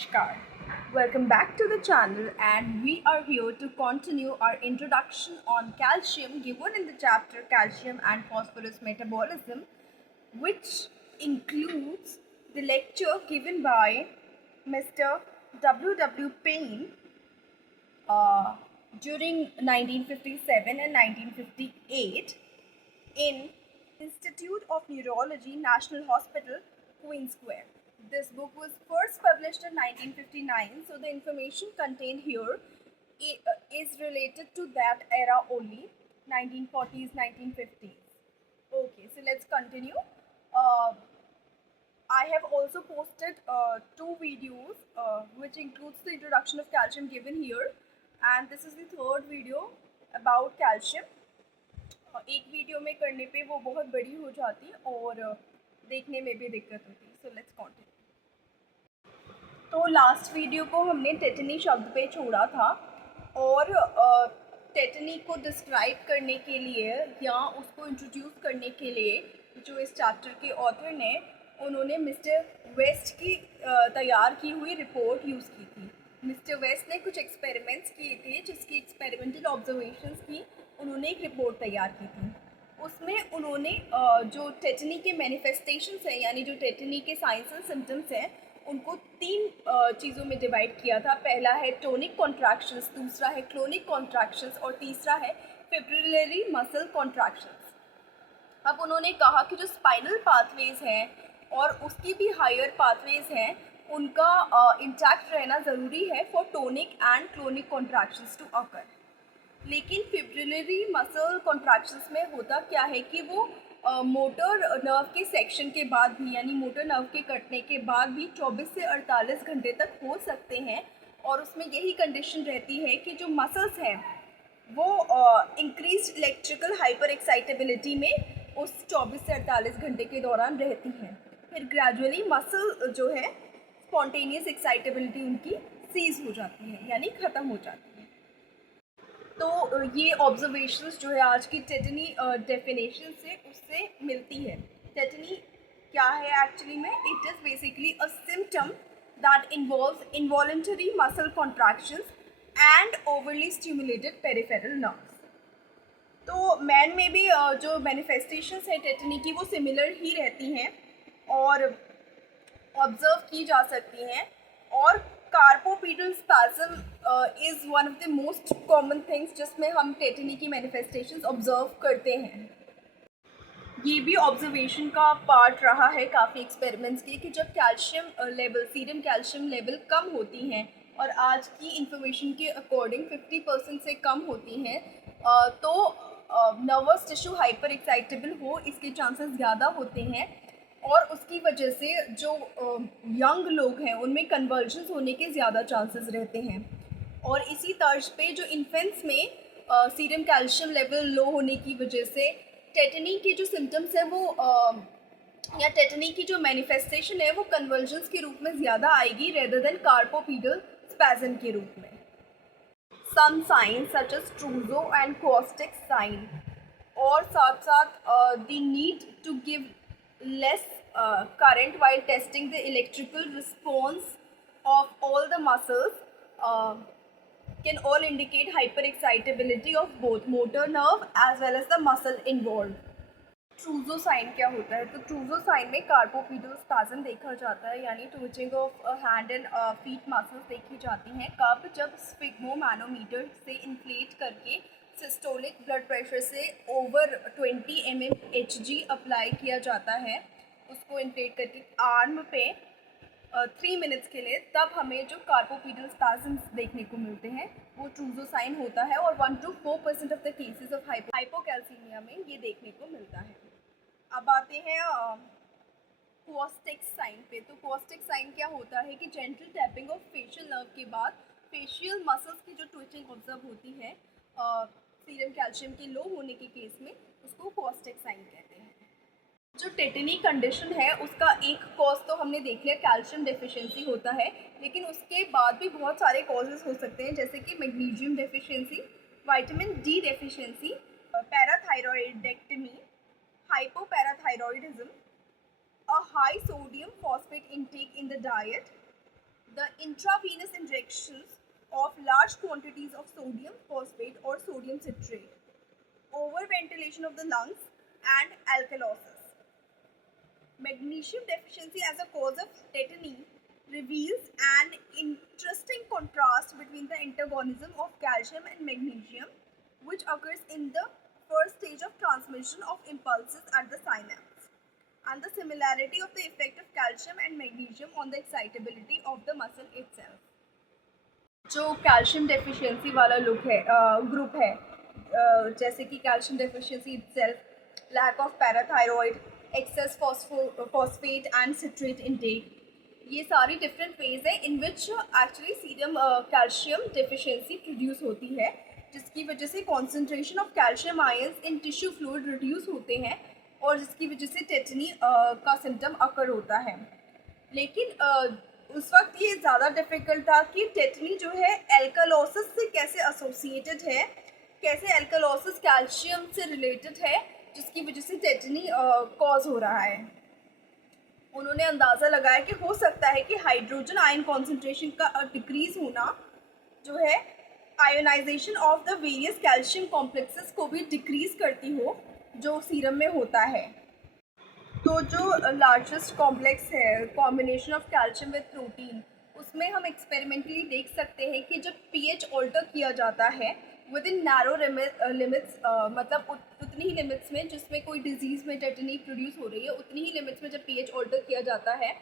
Namaskar. Welcome back to the channel, and we are here to continue our introduction on calcium given in the chapter Calcium and Phosphorus Metabolism, which includes the lecture given by Mr. W. W. Payne during 1957 and 1958 in Institute of Neurology, National Hospital, Queen Square. This book was first published in 1959, so the information contained here is related to that era only, 1940s, 1950s. Okay, so let's continue. I have also posted two videos which includes the introduction of calcium given here, and this is the third video about calcium. एक video में करने पे वो बहुत बड़ी हो जाती और देखने में भी दिक्कत होती, सो लेट्स कंटिन्यू। तो लास्ट वीडियो को हमने टेटनी शब्द पे छोड़ा था और टेटनी को डिस्क्राइब करने के लिए या उसको इंट्रोड्यूस करने के लिए जो इस चैप्टर के ऑथर ने उन्होंने मिस्टर वेस्ट की तैयार की हुई रिपोर्ट यूज़ की थी। मिस्टर वेस्ट ने कुछ एक्सपेरिमेंट्स किए थे जिसकी एक्सपेरिमेंटल ऑब्जर्वेशंस की उन्होंने एक रिपोर्ट तैयार की थी। उसमें उन्होंने जो टेटनी के मैनिफेस्टेशंस हैं यानी जो टेटनी के साइंस एंड सिम्टम्स हैं उनको तीन चीज़ों में डिवाइड किया था। पहला है टोनिक कॉन्ट्रैक्शंस, दूसरा है क्लोनिक कॉन्ट्रैक्शंस और तीसरा है फिब्रिलरी मसल कॉन्ट्रैक्शंस। अब उन्होंने कहा कि जो स्पाइनल पाथवेज हैं और उसकी भी हायर पाथवेज हैं उनका इंटैक्ट रहना ज़रूरी है for tonic and clonic contractions to occur. लेकिन फिब्रिलरी मसल कॉन्ट्रैक्शंस में होता क्या है कि वो मोटर नर्व के सेक्शन के बाद भी यानी मोटर नर्व के कटने के बाद भी 24 से 48 घंटे तक हो सकते हैं और उसमें यही कंडीशन रहती है कि जो मसल्स हैं वो इंक्रीज इलेक्ट्रिकल हाइपर एक्साइटेबिलिटी में उस 24 से 48 घंटे के दौरान रहती हैं। फिर ग्रेजुअली मसल जो है स्पॉन्टेनियस एक्साइटेबिलिटी उनकी सीज हो जाती है यानी ख़त्म हो जाती है। तो ये ऑब्जर्वेशंस जो है आज की टेटनी डेफिनेशन से उससे मिलती है। टेटनी क्या है एक्चुअली में? It is basically a symptom that involves involuntary muscle contractions and overly stimulated peripheral nerves. तो मैन में भी जो मैनिफेस्टेशंस है टेटनी की वो सिमिलर ही रहती हैं और ऑब्जर्व की जा सकती हैं। और carpopedal spasm is one of the most common things जिसमें हम टेटनी की मैनिफेस्टेशंस ऑब्जर्व करते हैं। ये भी ऑब्जर्वेशन का पार्ट रहा है काफ़ी एक्सपेरिमेंट्स के कि जब calcium level serum calcium level कम होती हैं और आज की इंफॉर्मेशन के अकॉर्डिंग 50% से कम होती हैं तो नर्वस टिश्यू हाइपर एक्साइटेबल हो इसके चांसेस ज़्यादा होते हैं और उसकी वजह से जो यंग लोग हैं उनमें कन्वर्जन्स होने के ज़्यादा चांसेस रहते हैं। और इसी तर्ज पे जो इन्फेंट्स में सीरम कैल्शियम लेवल लो होने की वजह से टेटनी के जो सिम्टम्स हैं वो या टेटनी की जो मैनिफेस्टेशन है वो कन्वर्जन्स के रूप में ज़्यादा आएगी रेदर देन कार्पोपीडल स्पैज़म के रूप में। Some sign such as Trousseau and Chvostek sign और साथ साथ the need to give less current while testing the electrical response of all the muscles can all indicate hyperexcitability of both motor nerve as well as the muscle involved. Trousseau sign क्या होता है? तो ट्रूजो sign में कार्पोपीडल spasm देखा जाता है यानी twitching of hand and feet muscles देखी जाती हैं। कब? जब स्फिग्मोमैनोमीटर से इन्फ्लेट करके सिस्टोलिक ब्लड प्रेशर से ओवर 20 mmHg अप्लाई किया जाता है उसको इन्फ्लेट करके आर्म पे 3 मिनट्स के लिए, तब हमें जो कार्पोपीडल स्पैज़म्स देखने को मिलते हैं वो ट्रूजो साइन होता है और 1 to 4% of the cases of hypocalcaemia में ये देखने को मिलता है। अब आते हैं कॉस्टिक साइन पे। तो कॉस्टिक साइन क्या होता है कि gentle tapping of facial nerve के बाद फेशियल मसल्स की जो ट्विचिंग ऑब्जर्व होती है सीरम कैल्शियम के लो होने के केस में उसको कॉस्टिक साइन कहते हैं। जो टेटनी कंडीशन है उसका एक कॉज तो हमने देख लिया कैल्शियम डेफिशिएंसी होता है, लेकिन उसके बाद भी बहुत सारे कॉजेज़ हो सकते हैं जैसे कि magnesium deficiency, vitamin D deficiency, parathyroidectomy, hypoparathyroidism, a high sodium phosphate intake in the diet, the intravenous injections of large quantities of sodium phosphate or sodium citrate, overventilation of the lungs, and alkalosis. Magnesium deficiency as a cause of tetany reveals an interesting contrast between the antagonism of calcium and magnesium, which occurs in the first stage of transmission of impulses at the synapse, and the similarity of the effect of calcium and magnesium on the excitability of the muscle itself. जो calcium deficiency वाला group है, जैसे कि calcium deficiency itself, lack of parathyroid, excess phosphate and citrate intake, ये सारी different phase है in which actually serum calcium deficiency produce होती है, जिसकी वजह से concentration of calcium ions in tissue fluid reduce होते हैं और जिसकी वजह से टेटनी का सिम्टम अकर होता है। लेकिन उस वक्त ये ज़्यादा डिफ़िकल्ट था कि टेटनी जो है एल्कालोसिस से कैसे एसोसिएटेड है, कैसे एल्कालोसिस कैल्शियम से रिलेटेड है, जिसकी वजह से टेटनी कॉज हो रहा है। उन्होंने अंदाज़ा लगाया कि हो सकता है कि हाइड्रोजन आयन कॉन्सेंट्रेशन का डिक्रीज होना जो है ionisation of the various calcium complexes को भी डिक्रीज करती हो जो सीरम में होता है। तो जो लार्जेस्ट कॉम्प्लेक्स है combination of calcium with protein, उसमें हम एक्सपेरिमेंटली देख सकते हैं कि जब पीएच ऑल्टर किया जाता है विद इन नैरो लिमिट्स, मतलब उतनी ही लिमिट्स में जिसमें कोई डिजीज़ में टेटनी प्रोड्यूस हो रही है, उतनी ही लिमिट्स में जब पीएच ऑल्टर किया जाता है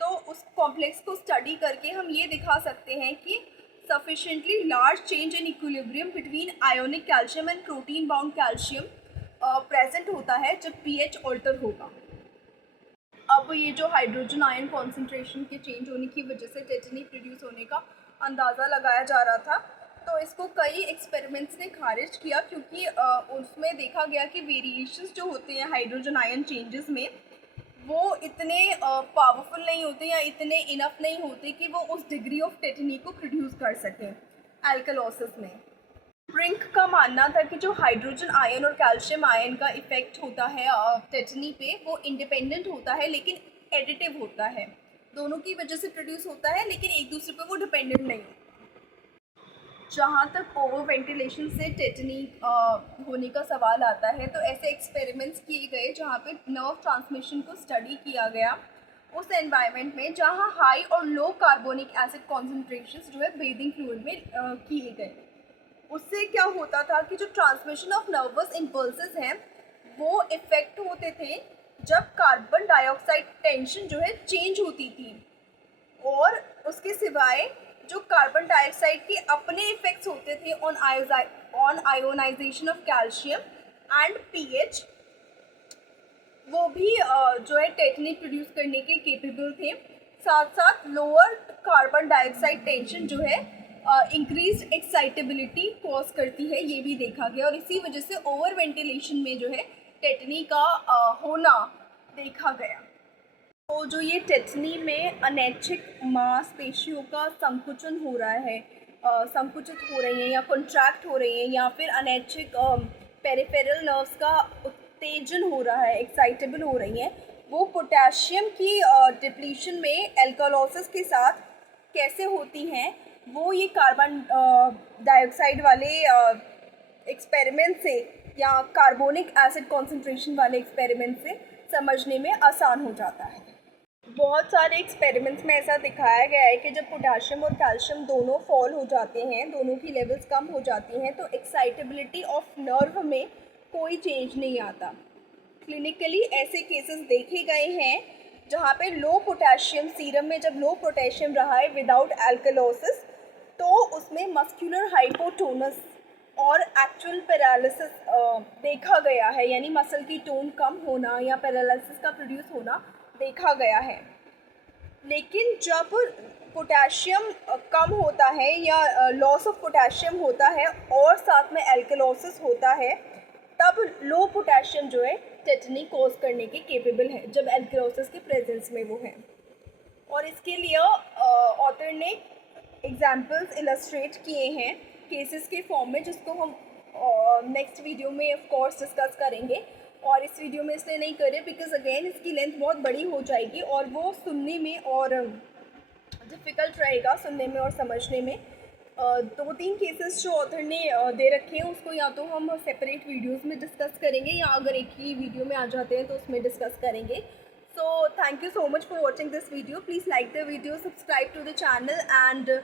तो उस कॉम्प्लेक्स को स्टडी करके हम ये दिखा सकते हैं कि sufficiently large change in equilibrium between ionic calcium and protein bound calcium present होता है जब पीएच ऑल्टर होगा। अब ये जो हाइड्रोजन आयन कॉन्सेंट्रेशन के चेंज होने की वजह से टेटनी प्रोड्यूस होने का अंदाज़ा लगाया जा रहा था, तो इसको कई एक्सपेरिमेंट्स ने खारिज किया क्योंकि उसमें देखा गया कि वेरिएशंस जो होते हैं हाइड्रोजन आयन चेंजेस में वो इतने पावरफुल नहीं होते या इतने इनफ नहीं होते कि वो उस डिग्री ऑफ टेटनी को प्रोड्यूस कर सकें एल्कालोसिस में। ब्रिंक का मानना था कि जो हाइड्रोजन आयन और कैल्शियम आयन का इफ़ेक्ट होता है टेटनी पे, वो इंडिपेंडेंट होता है लेकिन एडिटिव होता है, दोनों की वजह से प्रोड्यूस होता है लेकिन एक दूसरे पे वो डिपेंडेंट नहीं होता। जहाँ तक ओवर वेंटिलेशन से टेटनी होने का सवाल आता है, तो ऐसे एक्सपेरिमेंट्स किए गए जहाँ पे नर्व ट्रांसमिशन को स्टडी किया गया उस एनवायरनमेंट में जहाँ हाई और लो कार्बोनिक एसिड कॉन्सेंट्रेशंस जो है ब्रीदिंग फ्लूइड में किए गए। उससे क्या होता था कि जो ट्रांसमिशन ऑफ नर्वस इम्पल्सेस हैं वो इफ़ेक्ट होते थे जब कार्बन डाइऑक्साइड टेंशन जो है चेंज होती थी, और उसके सिवाय जो कार्बन डाइऑक्साइड के अपने इफ़ेक्ट्स होते थे on ionisation of calcium and pH, वो भी जो है टेटनी प्रोड्यूस करने के केपेबल थे। साथ साथ लोअर कार्बन डाइऑक्साइड टेंशन जो है इंक्रीज एक्साइटेबिलिटी कॉज करती है, ये भी देखा गया, और इसी वजह से ओवर वेंटिलेशन में जो है टेटनी का होना देखा गया। तो जो ये टेटनी में अनैच्छिक मांसपेशियों का संकुचन हो रहा है, संकुचित हो रही हैं या कॉन्ट्रैक्ट हो रही हैं, या फिर अनैच्छिक पेरिफेरल नर्व्स का उत्तेजन हो रहा है, एक्साइटेबल हो रही हैं, वो पोटेशियम की डिप्लीशन में एल्कालोसिस के साथ कैसे होती हैं, वो ये कार्बन डाइऑक्साइड वाले एक्सपेरिमेंट से या कार्बोनिक एसिड कॉन्सेंट्रेशन वाले एक्सपेरिमेंट से समझने में आसान हो जाता है। बहुत सारे एक्सपेरिमेंट्स में ऐसा दिखाया गया है कि जब पोटेशियम और कैल्शियम दोनों फॉल हो जाते हैं, दोनों की लेवल्स कम हो जाती हैं, तो एक्साइटेबिलिटी ऑफ नर्व में कोई चेंज नहीं आता। क्लिनिकली ऐसे केसेस देखे गए हैं जहाँ पे लो पोटेशियम सीरम में जब लो पोटेशियम रहा है विदाउट एल्कालोसिस, तो उसमें मस्कुलर हाइपोटोनस और एक्चुअल पैरालिसिस देखा गया है, यानी मसल की टोन कम होना या पैरालिसिस का प्रोड्यूस होना देखा गया है। लेकिन जब पोटेशियम कम होता है या लॉस ऑफ पोटेशियम होता है और साथ में एल्कालोसिस होता है, तब लो पोटेशियम जो है टेटनी कॉज करने के केपेबल है, जब एल्कालोसिस के प्रेजेंस में वो है। और इसके लिए ऑथर ने एग्जाम्पल्स इलस्ट्रेट किए हैं केसेस के फॉर्म में, जिसको हम नेक्स्ट वीडियो में ऑफ कोर्स डिस्कस करेंगे, और इस वीडियो में इसलिए नहीं करें बिकॉज अगेन इसकी लेंथ बहुत बड़ी हो जाएगी और वो सुनने में और डिफ़िकल्ट रहेगा सुनने में और समझने में। 2-3 केसेस जो ऑथर ने दे रखे हैं उसको या तो हम सेपरेट वीडियोस में डिस्कस करेंगे या अगर एक ही वीडियो में आ जाते हैं तो उसमें डिस्कस करेंगे। So thank you so much for watching this video. Please like the video, subscribe to the channel and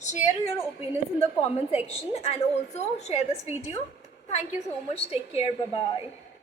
share your opinions in the comment section and also share this video. Thank you so much. Take care. Bye bye.